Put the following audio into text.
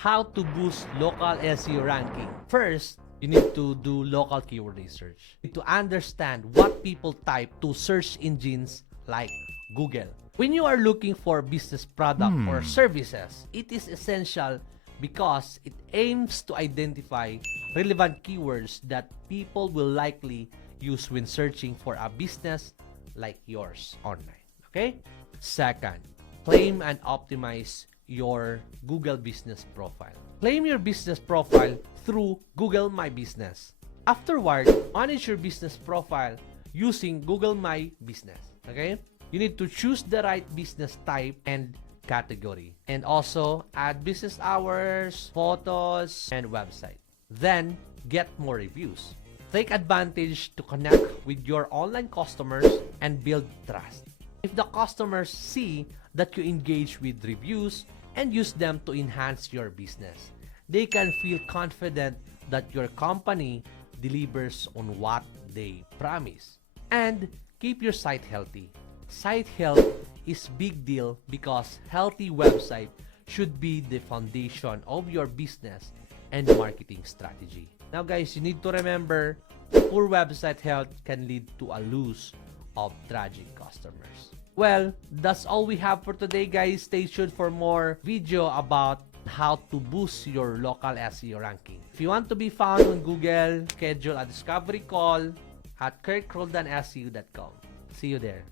how to boost local SEO ranking. First, you need to do local keyword research. You need to understand what people type to search engines like Google. When you are looking for business product or services, it is essential because it aims to identify relevant keywords that people will likely use when searching for a business like yours online. Okay? Second, claim and optimize your Google business profile. Claim your business profile through Google My Business. Afterward, manage your business profile using Google My Business. Okay? You need to choose the right business type and category. And also, add business hours, photos, and website. Then, get more reviews. Take advantage to connect with your online customers and build trust. If the customers see that you engage with reviews and use them to enhance your business, they can feel confident that your company delivers on what they promise. And keep your site healthy. Site health is big deal because healthy website should be the foundation of your business and marketing strategy. Now guys, you need to remember, poor website health can lead to a loss of tragic customers. Well, that's all we have for today, guys. Stay tuned for more video about how to boost your local SEO ranking. If you want to be found on Google, schedule a discovery call at kherkroldanseo.com. See you there.